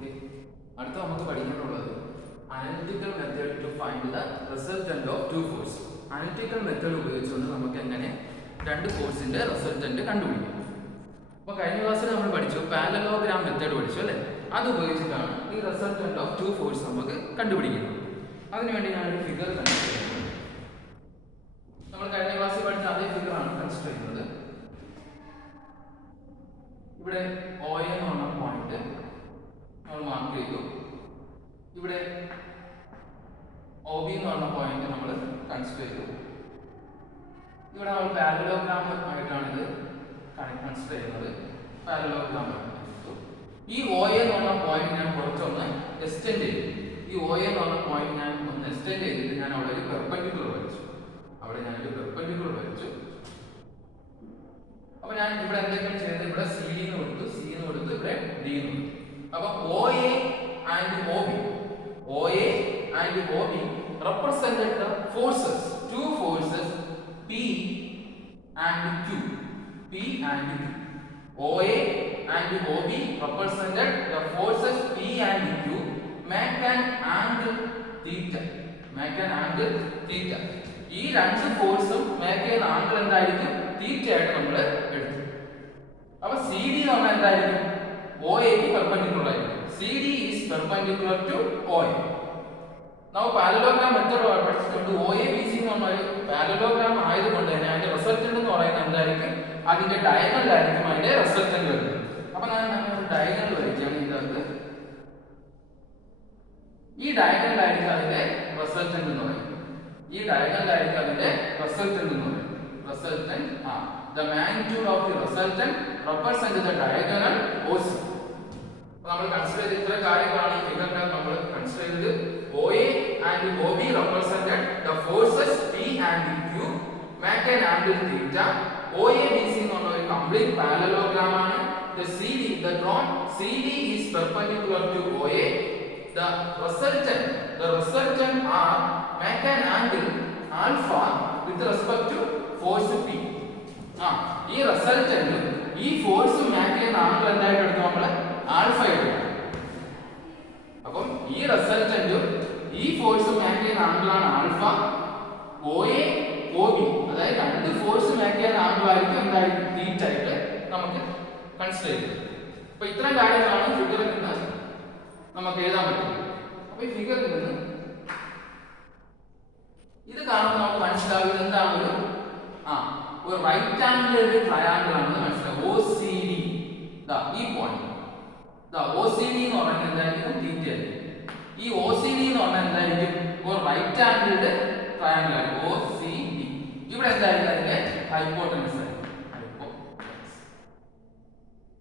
Okay, അടുത്ത നമുക്ക് പഠിക്കാനുള്ളത് analytical method to find the resultant of two force. Analytical method ഉപയോഗിച്ചുകൊണ്ട് നമുക്ക് എങ്ങനെ രണ്ട് ഫോഴ്സിന്റെ റിസൾട്ടന്റ് കണ്ടുപിടിക്കാം. അപ്പോൾ കഴിഞ്ഞ ക്ലാസ്സിൽ നമ്മൾ പഠിച്ചു പാരലലോഗ്രാം മെത്തേഡ് പഠിച്ചു അല്ലേ? അത് ഉപയോഗിച്ചിട്ടാണ് ഈ റിസൾട്ടന്റ് ഓഫ് ടു ഫോഴ്സ് നമുക്ക് കണ്ടുപിടിക്കുന്നത്. അതിനുവേണ്ടി ഞാനൊരു ഫിഗർ കൺസിഡർ ചെയ്യുന്നത്. നമ്മൾ കഴിഞ്ഞ ക്ലാസ്സിൽ പഠിച്ച അതേ ഫിഗറാണ് കൺസിഡർ ചെയ്യുന്നത്. ഇവിടെ O എന്ന് പറഞ്ഞ പോയിന്റ് നമ്മൾ മാർക്ക് ചെയ്തു. ഇവിടെ OB എന്ന് പറഞ്ഞ പോയിന്റ് നമ്മൾ കൺസിഡർ ചെയ്തു. ഇവിടെ നമ്മൾ പാരലലോഗ്രാം ആയിട്ടാണ് ഇത് കൺസിഡർ ചെയ്യുന്നത്. പാരലലോഗ്രാം എടുത്തു. ഈ OA എന്ന് പറഞ്ഞ പോയിന്റ് ഞാൻ കുറച്ചൊന്ന് എക്സ്റ്റെൻഡ് ചെയ്തു. ഈ OA എന്ന് പറഞ്ഞ പോയിന്റ് ഞാൻ ഒന്ന് എക്സ്റ്റെൻഡ് ചെയ്തിട്ട് ഞാൻ അവിടെ ഒരു പെർപെൻഡിക്കുലർ വരച്ചു. അപ്പൊ ഞാൻ ഇവിടെ എന്തൊക്കെയാണ് ചെയ്തത്? ഇവിടെ C എന്ന് കൊടുത്തു, ഇവിടെ D എന്ന് കൊടുത്തു. അപ്പൊ OA and OB represented the forces, two forces P and Q. OA and OB represented the forces P and Q make an angle theta. ഈ രണ്ട് ഫോഴ്സും മേക്ക് ചെയ്യുന്ന ആംഗിൾ എന്തായിരിക്കും? തീറ്റ ആയിട്ട് നമ്മൾ എടുത്തു. അപ്പൊ CD എന്ന് പറഞ്ഞാൽ എന്തായിരിക്കും? OA ക്ക് പെർപെൻഡിക്കുലർ ആയിരിക്കും. CD is perpendicular to OA. നമ്മൾ പാരലലോഗ്രാം മെത്തേഡ് പഠിച്ചിട്ടുണ്ട്. OA BC എന്ന് പറഞ്ഞാൽ പാരലലോഗ്രാം ആയതുകൊണ്ട് തന്നെ അതിന്റെ റിസൾട്ടന്റ് എന്ന് പറയുന്നത് എന്തായിരിക്കും? അതിന്റെ ഡയഗണൽ ആയിരിക്കും അതിന്റെ റിസൾട്ടന്റ് വരുന്നത്. അപ്പൊ ഞാൻ ഡയഗണൽ വരയ്ക്കുകയാണ് ഇതിനകത്ത്. ഈ ഡയഗണൽ ആയിരിക്കും അതിന്റെ റിസൾട്ടന്റ് എന്ന് പറയുന്നത്. The magnitude of the resultant represents the diagonal OC. നമ്മൾ കൺസിഡർ ചെയ്ത ഇത്ര കാര്യങ്ങളാണ് ഈ ഫിഗറിൽ നമ്മൾ കൺസിഡർ ചെയ്തത്. OA and OB represented the forces P and Q make an angle theta. OA BC എന്ന് പറഞ്ഞ ഒരു കംപ്ലീറ്റ് പാരലലോഗ്രാം ആണ്. The drawn CD is perpendicular to OA. The resultant are make an angle alpha with respect to force P. ഈ resultant ഈ force make ചെയ്യുന്ന angle എന്തായിട്ട് എടുത്തു? നമ്മൾ ആൽഫ എടുത്തു. അപ്പം ഈ റിസൾട്ടന്റും ഈ ഫോഴ്സ് മേക്ക് ചെയ്യുന്ന ആംഗിളാണ് ആൽഫ. OA OB അതായത് രണ്ട് ഫോഴ്സ് മേക്ക് ചെയ്യുന്ന ആംഗിൾ ആയിരിക്കും എന്തായിരിക്കും? തീറ്റ ആയിട്ട് നമുക്ക് കൺസിഡർ ചെയ്തു. അപ്പൊ ഇത്രയും കാര്യങ്ങളാണ് ഫിഗറിൽ നിന്ന് നമുക്ക് എഴുതാൻ പറ്റും. അപ്പൊ ഈ ഫിഗറിൽ നിന്ന് ഇത് കാണുമ്പോൾ നമുക്ക് മനസ്സിലാവും എന്താണ് ഒരു റൈറ്റ് ആംഗിൾ ട്രയാംഗിൾ ആണെന്ന് മനസ്സിലാവും. OCD ഈ പോയിന്റ് OCD എന്ന് പറഞ്ഞാൽ എന്തായിരിക്കും? തീറ്റ ആയിരിക്കും. ഈ OCD എന്ന് പറഞ്ഞാൽ എന്തായിരിക്കും? ഒരു റൈറ്റ് ആംഗിൾ ട്രയാംഗിൾ ആണ് OCD. ഇവിടെ എന്തായിരിക്കും? അതിന്റെ ഹൈപ്പോട്ടനസ് ആയിരിക്കും.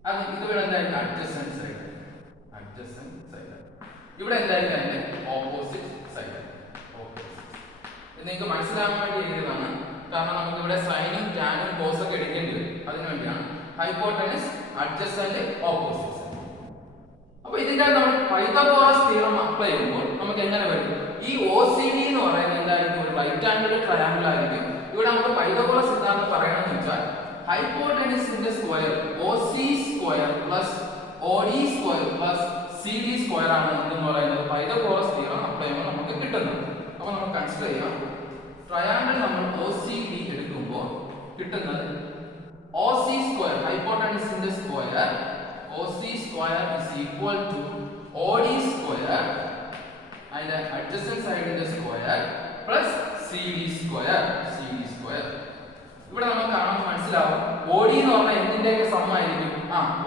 അത് ഇവിടെ എന്തായിരിക്കും? Adjacent side. ഇവിടെ എന്തായിരിക്കും? അതിന്റെ ഓപ്പോസിറ്റ് സൈഡ്. നിങ്ങൾക്ക് മനസ്സിലാകാൻ വേണ്ടി എഴുതിയതാണ്. കാരണം നമുക്ക് ഇവിടെ സൈനും ടാനും കോസ് ഒക്കെ എടുക്കേണ്ടി വരും. അതിനുവേണ്ടിയാണ് ഹൈപ്പോട്ടനസ്, അഡ്ജസന്റ്, ഓപ്പോസിറ്റ്. അപ്പൊ ഇതിന്റെ നമ്മൾ പൈതഗോറസ് തിയറം അപ്ലൈ ചെയ്യുമ്പോൾ നമുക്ക് എങ്ങനെ വരും? ഈ OCD എന്ന് പറയുന്നത് എന്തായിരിക്കും? ഒരു റൈറ്റ് ആംഗിൾ ട്രയാംഗിൾ ആയിരിക്കും. ഇവിടെ നമുക്ക് പൈതഗോറസ് എന്താണെന്ന് പറയണമെന്ന് വെച്ചാൽ ഹൈപ്പോട്ടനസിന്റെ square OC square plus OD square plus CD square ആണ് എന്ന് പറയുന്നത് പൈതഗോറസ് തിയറം അപ്ലൈ ചെയ്യുമ്പോൾ നമുക്ക് കിട്ടുന്നത്. അപ്പൊ നമുക്ക് കൺസിഡർ ചെയ്യാം. ട്രയാംഗിൾ നമ്മൾ OCD എടുക്കുമ്പോൾ കിട്ടുന്നത് OC സ്ക്വയർ ഹൈപ്പോട്ടനസിന്റെ square OC square is equal to OD square അതിന്റെ അഡ്ജസന്റ് സൈഡിന്റെ സ്ക്വയർ പ്ലസ് CD സ്ക്വയർ. ഇവിടെ നമുക്ക് കാണുമ്പോൾ മനസ്സിലാവും OD എന്ന് പറഞ്ഞാൽ എന്തിന്റെയൊക്കെ സമമായിരിക്കും?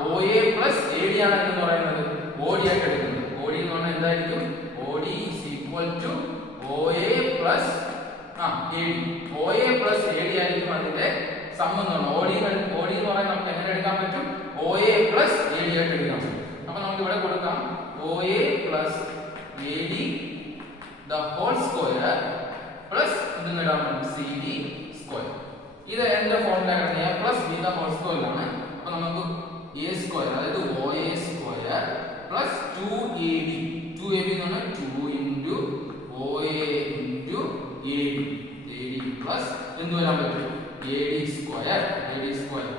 OA പ്ലസ് AD ആണ് എന്ന് പറയുന്നത്. OD ആയിട്ട് എടുക്കുന്നത്. OD എന്ന് പറഞ്ഞാൽ എന്തായിരിക്കും? OD is equal to OA plus AD. OA plus AD ആയിരിക്കും അതിന്റെ സം എന്ന് പറഞ്ഞാൽ. OD എന്ന് പറഞ്ഞാൽ നമുക്ക് എങ്ങനെ എടുക്കാൻ പറ്റും? OA plus AD ആയിട്ട് എടുക്കാൻ പറ്റും. അപ്പൊ നമുക്ക് ഇവിടെ കൊടുക്കാം OA plus AD the whole square plus എന്തെന്ന് ഇടാൻ പറ്റും? CD square. ഇത് എന്റെ ഫോർമുലയാണ് A plus B the whole square ആണ്. അപ്പൊ നമുക്ക് A സ്ക്വയർ അതായത് OA square plus 2AB. 2AB എന്ന് പറഞ്ഞാൽ 2 into OA into AD plus എന്ത് വരാൻ പറ്റും? AD സ്ക്വയർ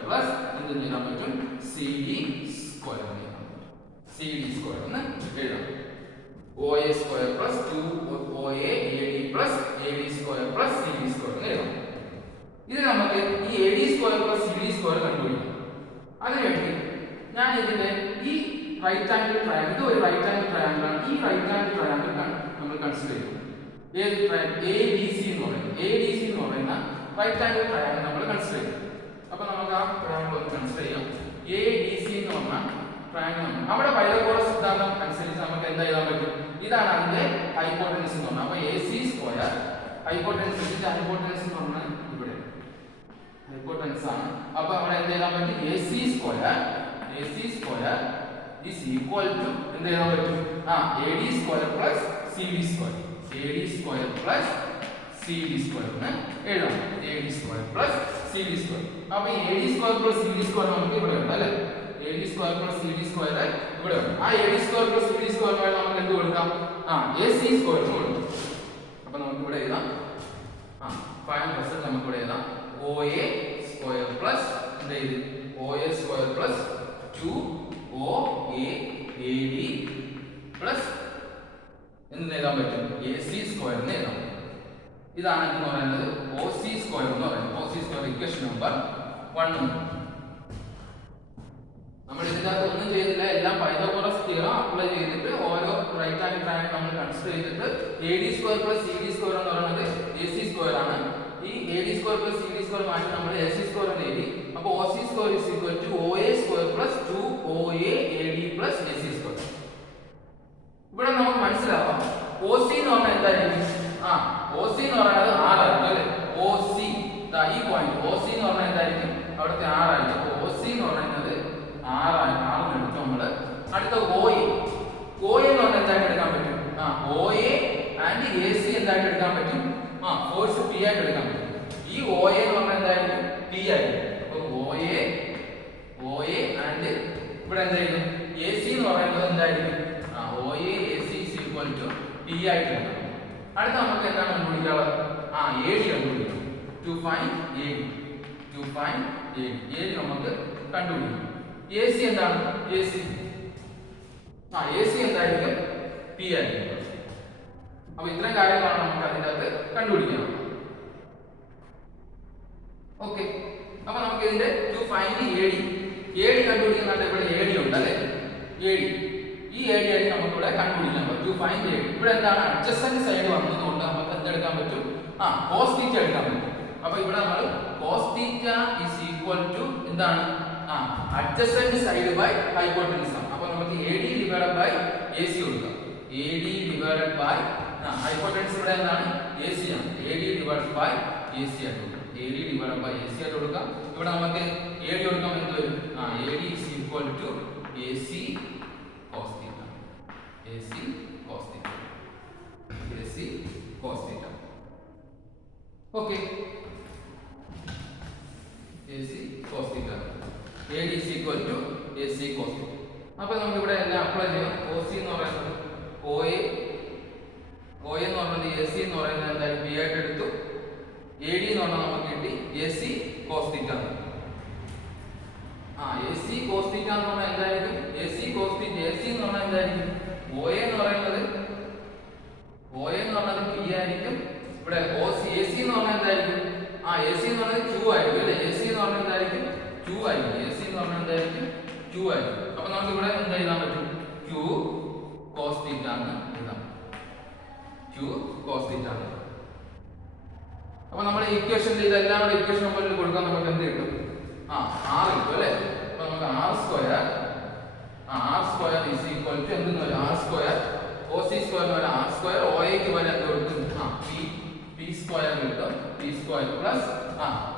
പ്ലസ് എന്ത് ചെയ്യാൻ പറ്റും? CD square. C D square എന്ന് എഴുതാം. O A square plus 2 O A A D plus A D square plus C D square എന്ന് എഴുതാം. ഇത് നമുക്ക് ഈ A D square plus C D square കണ്ടുപിടിക്കണം. അതിനുവേണ്ടി ഞാൻ ഇതിന്റെ ഈ റൈറ്റ് ആംഗിൾ ട്രയാങ്കിൾ, ഇത് ഒരു റൈറ്റ് ആംഗിൾ ട്രയാങ്കിൾ ആണ്. ഈ റൈറ്റ് ആംഗിൾ ട്രയാങ്കിൾ നമ്മൾ കൺസിഡർ ചെയ്യും. ഏത് ട്രയാങ്കിൾ? എ ഡി സി എന്ന് പറയുന്നത്, എ ഡി സി എന്ന് പറയുന്ന റൈറ്റ് ആംഗിൾ ട്രയാങ്കിൾ നമ്മൾ കൺസിഡർ ചെയ്യും. അപ്പോൾ നമുക്ക് ആ ട്രയാങ്കിൾ ഒന്ന് കൺസിഡർ ചെയ്യാം. എ ഡി സി എന്ന് പറഞ്ഞ ട്രയാങ്കിൾ അവിടെ പൈതഗോറസ് സിദ്ധാന്തം അനുസരിച്ച് നമുക്ക് എന്താ എഴുതാൻ പറ്റും? ഇതാണ് അതിന്റെ ഹൈപ്പോട്ടൻസ് എന്ന് പറഞ്ഞാൽ. അപ്പോൾ എ സി സ്ക്വയർ ഹൈപ്പോട്ടൻസ്, ഇതിന്റെ ഹൈപ്പോട്ടൻസ് എന്ന് പറഞ്ഞാൽ ഇവിടെ ഹൈപ്പോട്ടൻസ് ആണ്. അപ്പോൾ അവിടെ എന്ത് എഴുതാൻ പറ്റും? A C square is equal to എന്ത് എഴുതാൻ പറ്റും? A D square plus C D square, A D square plus C D square എന്ന് എഴുതാം. A D square plus C D square. അപ്പോൾ A D square plus C D square നമുക്ക് ഇവിടെ ഉണ്ട് അല്ലേ? A D square plus C D square ഇവിടെ ഉണ്ട്. ആ A D square plus C D square നമുക്ക് എന്ത് കൊടുക്കാം? എ സി സ്ക്വയർ കൊടുക്കാം. അപ്പോൾ നമുക്ക് ഇവിടെ എഴുതാം. ഫൈനൽ റിസൾട്ട് നമുക്ക് ഇവിടെ എഴുതാം. ഒ എ സ്ക്വയർ പ്ലസ് എന്ത് ചെയ്ത്? O A square plus 2 O A A D plus എന്ന് എഴുതാൻ പറ്റും? എ സി സ്ക്വയർ എന്ന് എഴുതാം. ഇതാണ് എന്ന് പറയുന്നത് ഒ സി സ്ക്വയർ എന്ന് പറയുന്നത്. O C square equation number 1. നമ്മൾ ഇതിനകത്ത് ഒന്നും ചെയ്തില്ല, എല്ലാം പൈതഗോറസ് തിയറം അപ്ലൈ ചെയ്തിട്ട് ഓരോ റൈറ്റ് ആംഗിൾ ട്രയാങ്കിൾ നമ്മൾ കൺസിഡർ ചെയ്തിട്ട് A D square plus C D square എന്ന് പറയുന്നത് എ സി സ്ക്വയർ ആണ്. ഈ A D square plus C D square മാറ്റി നമ്മൾ എ സി സ്ക്വയർ എന്ന് എഴുതി. അപ്പോൾ O C square is equal to O A square plus 2 O A A D plus A C square. ഇവിടെ നമുക്ക് മനസ്സിലാവാം O C എന്ന് പറഞ്ഞാൽ എന്തായിരിക്കും? ഒ സി എന്ന് പറയുന്നത് 6 ആയിരിക്കും അല്ലേ? ഒ സി ഈ പോയിന്റ് ഒ സി എന്ന് പറഞ്ഞാൽ എന്തായിരിക്കും? അവിടുത്തെ 6 ആയിരിക്കും. അപ്പോൾ ഒ സി എന്ന് പറയുന്നത് 6 എടുത്തു നമ്മൾ. അടുത്ത ഒ എ എന്ന് പറഞ്ഞാൽ എന്തായിട്ട് എടുക്കാൻ പറ്റും? O A and A C എന്തായിട്ട് എടുക്കാൻ പറ്റും? ഫോഴ്സ് പി ആയിട്ട് എടുക്കാൻ പറ്റും. ഈ ഒ എ എന്ന് പറഞ്ഞാൽ എന്തായിരിക്കും? പി ആയിരിക്കും. അപ്പോൾ ഒ എ ആൻഡ് ഇവിടെ എന്തായിരിക്കും? എ സി എന്ന് പറയുന്നത് എന്തായിരിക്കും? O A A C is equal to P ആയിട്ട് എടുക്കാം. അടുത്ത നമുക്ക് എന്താണ് കണ്ടുപിടിക്കാനുള്ളത്? എ ഡി കണ്ടുപിടിക്കണം. ടു ഫൈൻഡ് എ ഡി നമുക്ക് കണ്ടുപിടിക്കണം. എ സി എന്താണ്? എ സി എന്തായിരിക്കും? പി ആയിരിക്കും. അപ്പൊ ഇത്രയും കാര്യങ്ങളാണ് നമുക്ക് അതിൻ്റെ അകത്ത് കണ്ടുപിടിക്കണം. ഓക്കെ, അപ്പൊ നമുക്ക് ഇതിന്റെ ടു ഫൈൻഡ് എ ഡി കണ്ടുപിടിക്കുന്നുണ്ട്. ഇവിടെ എ ഡി ഉണ്ട് അല്ലേ? ഈ എ ഡി ആയിട്ട് നമുക്ക് ഇവിടെ കണ്ടുപിടിക്കാം. ടു ഫൈൻഡ് എ ഡി ഇവിടെ എന്താണ്? അഡ്ജസന്റ് സൈഡ് വന്നതുകൊണ്ട് നമുക്ക് എന്തെടുക്കാൻ പറ്റും? കോസ് തീറ്റ എടുക്കാൻ പറ്റും. അപ്പൊ ഇവിടെ നമ്മൾ cos theta is equal to എന്താണ്? അഡ്ജസന്റ് സൈഡ് ബൈ ഹൈപ്പോട്ടൻസ് ആണ്. അപ്പോൾ നമുക്ക് A D divided by A C കൊടുക്കാം. A D divided by hypotenuse ഇവിടെ എന്താണ്? എ സി ആണ്. A D divided by A C ആയിട്ട് കൊടുക്കാം. A D divided by A C ആയിട്ട് കൊടുക്കാം. ഇവിടെ നമുക്ക് എ ഡി കൊടുക്കാം. എന്ത് വരും? A D is equal to A C cos theta. A C cos theta. A C cos theta. Okay, A C cos theta. A D is equal to A C cos theta. അപ്പോൾ നമുക്ക് ഇവിടെ എല്ലാം apply ചെയ്യാം. O C എന്ന് പറയുന്നത് O A എന്ന് പറയുന്നത് A C എന്ന് പറയുന്നത് എന്തായാലും പി ആയിട്ട് എടുത്തു. എ ഡി എന്ന് പറഞ്ഞാൽ നമുക്ക് കിട്ടി A C cos theta. A C cos theta എന്ന് പറഞ്ഞാൽ എന്തായിരിക്കും? A C cos theta. A C എന്ന് പറഞ്ഞാൽ എന്തായിരിക്കും? ഒ എ എന്ന് പറയുന്നത് പി ആയിരിക്കും. ഇവിടെ ഒ സി എ സി എന്ന് പറഞ്ഞാൽ എന്തായിരിക്കും? എ സി എന്ന് പറഞ്ഞാൽ 2 ആയിരിക്കും അല്ലേ? എ സി എന്ന് പറഞ്ഞാൽ എന്തായിരിക്കും? 2 ആയിരിക്കും. എ സി എന്ന് പറഞ്ഞാൽ എന്തായിരിക്കും? 2 ആയിരിക്കും. അപ്പൊ നമുക്ക് ഇവിടെ എന്താ എഴുതാൻ പറ്റും? q cos θ എന്ന് എഴുതാം. q cos θ. അപ്പൊ നമ്മൾ ഇക്വേഷനിൽ ഇതെല്ലാം കൂടെ ഇക്വേഷൻ നമ്പറിൽ കൊടുക്കാൻ നമുക്ക് എന്ത് കിട്ടും? r കിട്ടും അല്ലേ? അപ്പൊ നമുക്ക് r square is equal to എന്തെന്ന് വരും? r സ്ക്വയർ OC സ്ക്വയർ എന്ന് പറഞ്ഞാൽ r സ്ക്വയർ OA ക്ക് വരെ എന്ത് കൊടുക്കും? p സ്ക്വയർ കിട്ടും. p square plus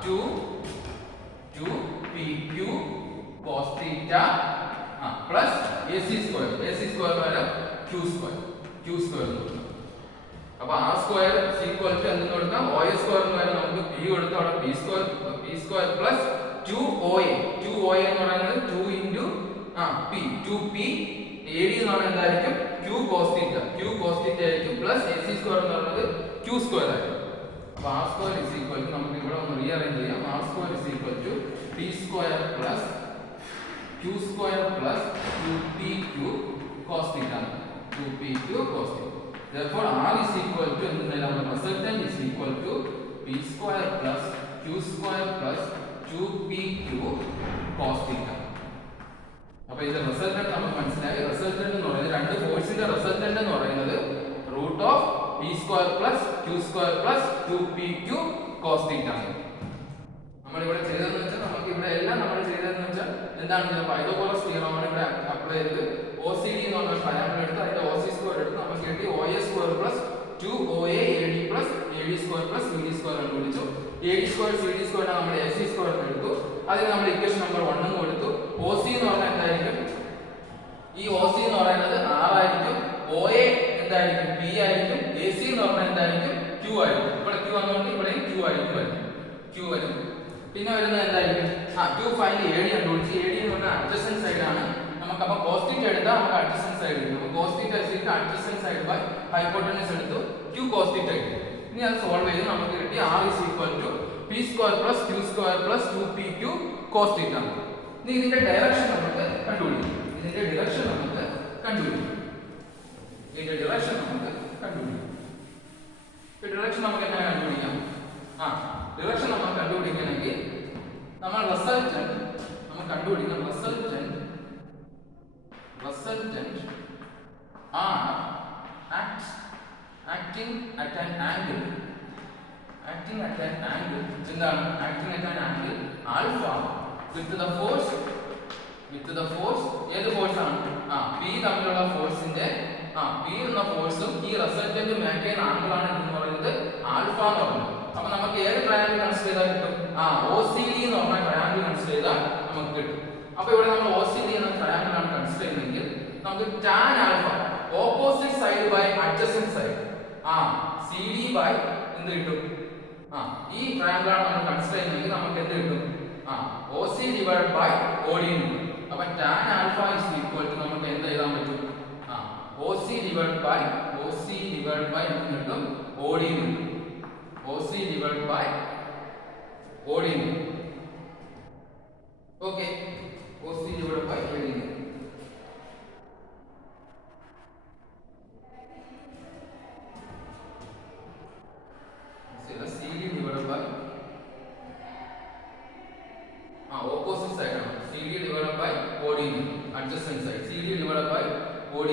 2pq cos θ plus AC square വരെ q സ്ക്വയർ കൊടുക്കാം. അപ്പൊ r സ്ക്വയർ ഈക്വൽ ടു എന്തെന്ന് കൊടുക്കാം? OA സ്ക്വയർ എന്ന് വരെ നമുക്ക് p കൊടുക്കാം. അവിടെ p സ്ക്വയർ പ്ലസ് 2OA എന്ന് പറയുന്നത് 2 ഇൻറ്റു p 2p AD എന്ന് പറയുന്നത് എന്തായിരിക്കും? q cos θ ആയിരിക്കും പ്ലസ് AC സ്ക്വയർ എന്ന് പറയുന്നത് q സ്ക്വയർ ആയിരിക്കും. അപ്പോൾ r square is equal to നമുക്ക് ഇവിടെ ഒന്ന് റീഅറേഞ്ച് ചെയ്യാം. r square is equal to p square plus q q square plus 2pq cos theta. 2pq cos theta. Therefore r is equal to resultant is equal to p square plus q square plus 2pq cos theta. അപ്പോൾ ഇത് resultant നമുക്ക് മനസ്സിലായി. Resultant എന്ന് പറയുന്നത് രണ്ട് ഫോഴ്സിന്റെ resultant എന്ന് പറയുന്നത് root of P square plus Q square plus 2pq cos theta ആണ്. നമ്മൾ ഇവിടെ ചെയ്തതെന്ന് വെച്ചാൽ നമുക്ക് ഇവിടെ എല്ലാം നമ്മൾ ചെയ്തതെന്ന് വെച്ചാൽ എന്താണ് പൈതഗോറസ് തിയറം ആണ് ഇവിടെ അപ്ലൈ ചെയ്ത് OCD എന്ന് പറഞ്ഞ ട്രയാങ്കിൾ എടുത്ത് അതിന്റെ OC സ്ക്വയർ എടുത്ത് നമുക്ക് കിട്ടി OA square plus 2OA AD plus AD square plus CD square എന്ന് വിളിച്ചു. AD സ്ക്വയർ CD സ്ക്വയർ നമ്മൾ AC സ്ക്വയർ എടുത്തു. അതിന് നമ്മൾ ഇക്വേഷൻ നമ്പർ 1 എന്ന് കൊടുത്തു. OC എന്ന് പറഞ്ഞാൽ എന്തായിരിക്കും? ഈ OC എന്ന് പറയുന്നത് R ആയിരിക്കും, OA എന്തായിരിക്കും? P ആയിരിക്കും, AC എന്ന് പറഞ്ഞാൽ എന്തായിരിക്കും? Q ആയിരിക്കും. ഇവിടെ Q വന്നുകൊണ്ട് ഇവിടെയും Q ആയിരിക്കും വരുന്നത്. Q വരും. പിന്നെ വരുന്നത് എന്തായിരിക്കും? Q ഫൈൻഡ് AD കണ്ടുപിടിച്ച് AD എന്ന് പറഞ്ഞാൽ അഡ്ജസൻറ്റ് സൈഡ് ആണ്. നമുക്ക് അപ്പോൾ cos θ എടുത്താൽ നമുക്ക് അഡ്ജസൻറ്റ് സൈഡ് കിട്ടും. അപ്പോൾ cos θ adjacent side by hypotenuse എടുത്തു Q cos θ കിട്ടും. ഇനി അത് സോൾവ് ചെയ്ത് നമുക്ക് കിട്ടി R is equal to p square plus q square plus 2pq cos θ. ഇനി ഇതിന്റെ ഡയറക്ഷൻ നമുക്ക് കണ്ടുപിടിക്കാം. ഇതിന്റെ ഡയറക്ഷൻ നമുക്ക് കണ്ടുപിടിക്കാം. ഈ ഡയറക്ഷൻ നമുക്ക് എങ്ങനെ കണ്ടുപിടിക്കാം? ഡയറക്ഷൻ നമ്മൾ കണ്ടുപിടിക്കണമെങ്കിൽ നമ്മൾ റിസൾട്ടന്റ് നമ്മൾ കണ്ടുപിടിക്കണം. Resultant R acting at an angle എന്താണ് acting at an angle alpha with the force ഏത് ഫോഴ്സ് ആണ്? P തമ്മിലുള്ള ഫോഴ്സിന്റെ P എന്ന ഫോഴ്സും ഈ റിസൾട്ടന്റ് മേക്ക് ചെയ്യുന്ന ആംഗിൾ ആണ് എന്ന് പറയുന്നത് ആൽഫ എന്ന് പറയുന്നത്. അപ്പോൾ നമുക്ക് ഏത് ട്രയാങ്കിൾ കൺസിഡർ ചെയ്താൽ കിട്ടും? OCD എന്ന് പറഞ്ഞ ട്രയാങ്കിൾ കൺസിഡർ ചെയ്താൽ നമുക്ക് കിട്ടും. അപ്പോൾ ഇവിടെ നമ്മൾ OCD എന്ന ട്രയാങ്കിൾ ആണ് കൺസിഡർ ചെയ്യുന്നതെങ്കിൽ നമുക്ക് tan alpha opposite side by adjacent side CD by എന്ത് കിട്ടും? ഈ ട്രയാങ്കിൾ ആണ് നമ്മൾ കൺസിഡർ ചെയ്യുന്നതെങ്കിൽ നമുക്ക് എന്ത് കിട്ടും? OC ഡിവൈഡ് ബൈ OD കിട്ടും. അപ്പോൾ tan alpha is equal to നമുക്ക് എന്ത് എഴുതാൻ പറ്റും? OC ഡിവൈഡ് ബൈ എന്ത് കിട്ടും? OD കിട്ടും. OC ഡിവൈഡ് ബൈ OD കിട്ടും. Okay, OC divide by OD കിട്ടും. CD divided by opposite side ആണ്. CD divided by OD adjacent side. CD divided by OD.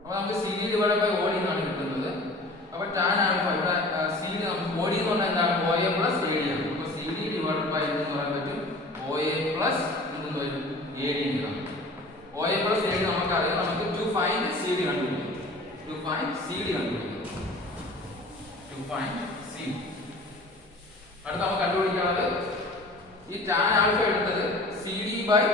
അപ്പോൾ നമുക്ക് CD divided by OD എന്നാണ് കിട്ടുന്നത്. അപ്പോൾ tan ആൽഫ ഇവിടെ CD നമുക്ക് OD എന്ന് പറഞ്ഞാൽ എന്താണ്? OA plus AD ആണ്. അപ്പോൾ CD divided by എന്ന് പറയാൻ പറ്റും OA plus എന്ത് വരും? AD ആണ്. OA plus AD നമുക്കറിയാം. നമുക്ക് to find CD കണ്ടുപിടിക്കാം. To find CD. അടുത്ത നമുക്ക് കണ്ടുപിടിക്കാനുള്ളത് ഈ tan ആൽഫ എടുത്തത് CD ബൈ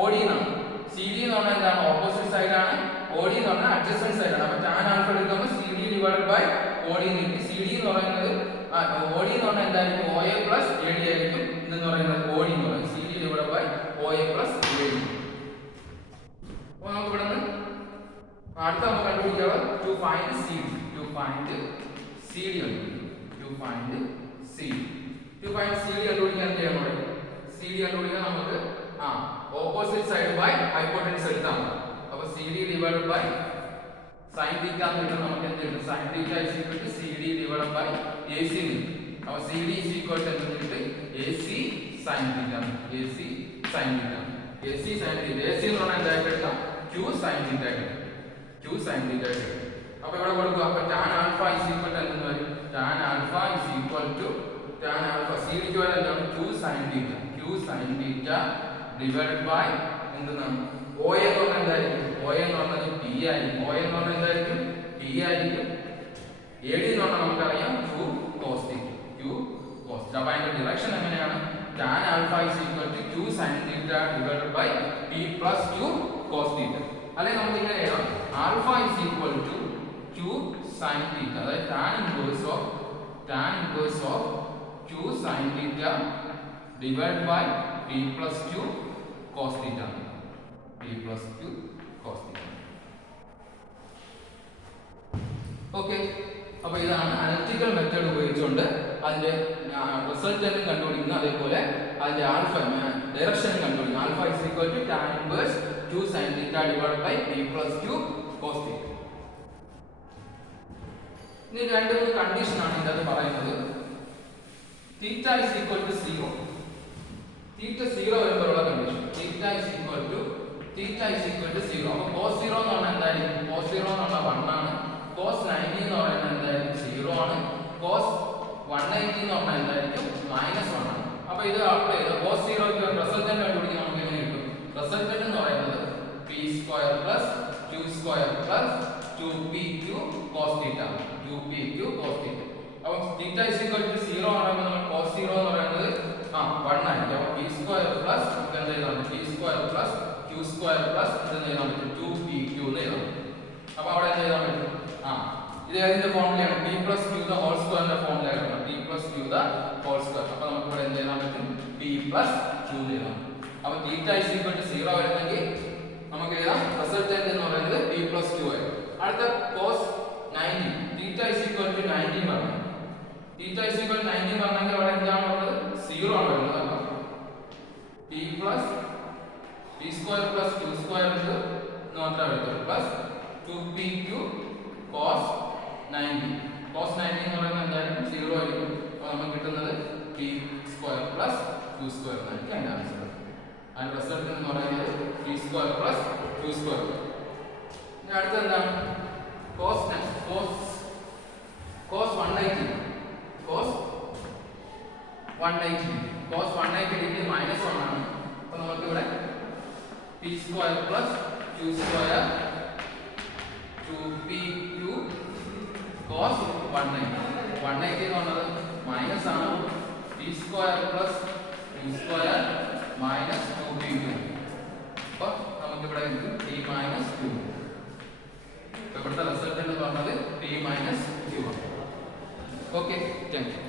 OD എന്നാണ്. CD എന്ന് പറഞ്ഞാൽ എന്താണ്? ഓപ്പോസിറ്റ് സൈഡ് ആണ്. OD എന്ന് പറഞ്ഞാൽ അഡ്ജസൻറ്റ് സൈഡ് ആണ്. അപ്പോൾ tan ആൽഫ എടുക്കുമ്പോൾ CD ഡിവൈഡഡ് ബൈ OD എന്ന് കിട്ടി. CD എന്ന് പറയുന്നത് OD എന്ന് പറഞ്ഞാൽ എന്തായിരിക്കും? OA plus AD ആയിരിക്കും. ഇതെന്ന് പറയുന്നത് OD എന്ന് പറയുന്നത് CD divided by OA plus AD. അപ്പോൾ നമുക്ക് ഇവിടെ നിന്ന് അടുത്ത നമുക്ക് കണ്ടുപിടിക്കാനുള്ളത് to find CD കണ്ടുപിടിക്കാൻ എന്ത് ചെയ്യണം? CD കണ്ടുപിടിക്കാൻ നമുക്ക് ഓപ്പോസിറ്റ് സൈഡ് ബൈ ഹൈപ്പോട്ടനസ് എടുത്താൽ മതി. അപ്പോൾ CD ഡിവൈഡഡ് ബൈ sin θ എന്ന് കിട്ടും. നമുക്ക് എന്ത് കിട്ടും? sin θ is equal to CD divided by AC എന്ന് കിട്ടും. അപ്പോൾ CD is equal to എന്ത് കിട്ടും? AC sin θ. AC sin θ എന്ന് പറഞ്ഞാൽ എന്തായിട്ട് എടുക്കാം? Q sin θ കിട്ടും. അപ്പോൾ ഇവിടെ കൊടുക്കുക. അപ്പോൾ tan alpha is equal to എന്തെന്ന് വരും? tan alpha is equal to tan alpha CD divide എന്താണ്? Q sin θ ഡിവൈഡഡ് ബൈ എന്താണ്? OA എന്ന് പറഞ്ഞാൽ എന്തായിരിക്കും? OA എന്ന് പറഞ്ഞാൽ P ആയിരിക്കും. OA എന്ന് പറഞ്ഞാൽ എന്തായിരിക്കും? P ആയിരിക്കും. AD എന്ന് പറഞ്ഞാൽ നമുക്കറിയാം Q cos θ. അപ്പോൾ അതിന്റെ ഡയറക്ഷൻ എങ്ങനെയാണ്? tan alpha is equal to Q sin θ divided by P plus Q cos θ. അല്ലെങ്കിൽ നമുക്ക് ഇങ്ങനെ എഴുതാം. Alpha is equal to Q sin θ. അതായത് tan inverse of Q sin θ divided by P plus Q cos θ. Okay, അപ്പോൾ ഇതാണ് analytical method ഉപയോഗിച്ചുകൊണ്ട് അതിന്റെ result കണ്ടുപിടിക്കുന്നത്. അതേപോലെ അതിന്റെ ആൽഫ ഡയറക്ഷൻ കണ്ടുപിടിക്കും. Alpha is equal to tan inverse 2 sin theta divide by b plus 2 cos theta. ഇനി രണ്ട് മൂന്ന് കണ്ടീഷൻ ആണ് ഇതിനകത്ത് പറയുന്നത്. Theta is equal to 0. Theta 0 വരുമ്പോഴുള്ള condition theta is equal to 0. അപ്പോൾ cos 0 എന്ന് പറഞ്ഞാൽ എന്തായിരിക്കും? cos 0 എന്ന് പറഞ്ഞാൽ 1 ആണ്. cos 90 എന്ന് പറയുന്നത് എന്തായിരിക്കും? 0 ആണ്. cos 180 എന്ന് പറഞ്ഞാൽ എന്തായിരിക്കും? -1 ആണ്. അപ്പോൾ ഇത് അപ്ലൈ ചെയ്ത് cos 0 ക്ക് റിസൾട്ടന്റ് കണ്ടുപിടിക്കാൻ നമുക്ക് എങ്ങനെ കിട്ടും? റിസൾട്ടന്റ് എന്ന് പറയുന്നത് p² plus q² plus 2pq cos theta. 2pq cos theta. അപ്പോൾ തീറ്റ ഇസ് ഈക്വൽ ടു 0 ആണെങ്കിൽ നമ്മൾ cos 0 എന്ന് പറയുന്നത് 1 ആയിരിക്കും. അപ്പോൾ p² പ്ലസ് നമുക്ക് എന്ത് എഴുതാം? p² പ്ലസ് q² പ്ലസ് എന്ത് എഴുതാൻ പറ്റും? 2pq എന്ന് എഴുതാം. അപ്പോൾ അവിടെ എന്ത് എഴുതാൻ പറ്റും? ഇത് ഏതിന്റെ ഫോർമുലയാണ്? p plus q the whole സ്ക്വയറിന്റെ ഫോർമുലയാണ്. p plus q the whole square. അപ്പോൾ നമുക്ക് ഇവിടെ എന്ത് എഴുതാൻ പറ്റും? p പ്ലസ് q എന്ന് എഴുതാം. അപ്പോൾ തീറ്റ ഇസ് ഈക്വൽ ടു 0 വരുന്നെങ്കിൽ നമുക്ക് എഴുതാം റിസൾട്ടന്റ് എന്ന് പറയുന്നത് p പ്ലസ് q ആയിരിക്കും. അടുത്ത cos 90 theta is equal to 90 പറഞ്ഞു. തീറ്റ ഇസ് ഈക്വൽ ടു 90 പറഞ്ഞെങ്കിൽ അവിടെ എന്താണ് ഉള്ളത്? 0 ആണ് വരുന്നത്. അപ്പോൾ p plus p² plus q² ഉണ്ട് എന്ന് മാത്രമേ വരത്തുള്ളൂ. Plus 2pq cos 90. cos 90 എന്ന് പറയുന്നത് എന്തായിരിക്കും? 0 ആയിരിക്കും. അപ്പോൾ നമുക്ക് കിട്ടുന്നത് p² പ്ലസ് q² എന്നായിരിക്കും അതിന്റെ ആൻസർ. അതിന്റെ റിസൾട്ട് എന്ന് പറയുന്നത് p² പ്ലസ് q². ഇനി അടുത്ത എന്താണ്? cos 180. cos 180 ഡിഗ്രി -1 ആണ്. അപ്പോൾ നമുക്ക് ഇവിടെ p² plus q² 2pq cos 180. 180 എന്ന് പറഞ്ഞത് മൈനസ് ആണ്. p² plus q² minus 2pq. അപ്പോൾ നമുക്ക് ഇവിടെ t മൈനസ് q. ഇവിടുത്തെ റിസൾട്ട് എന്ന് പറഞ്ഞത് t മൈനസ് q ആണ്. Okay, thank you.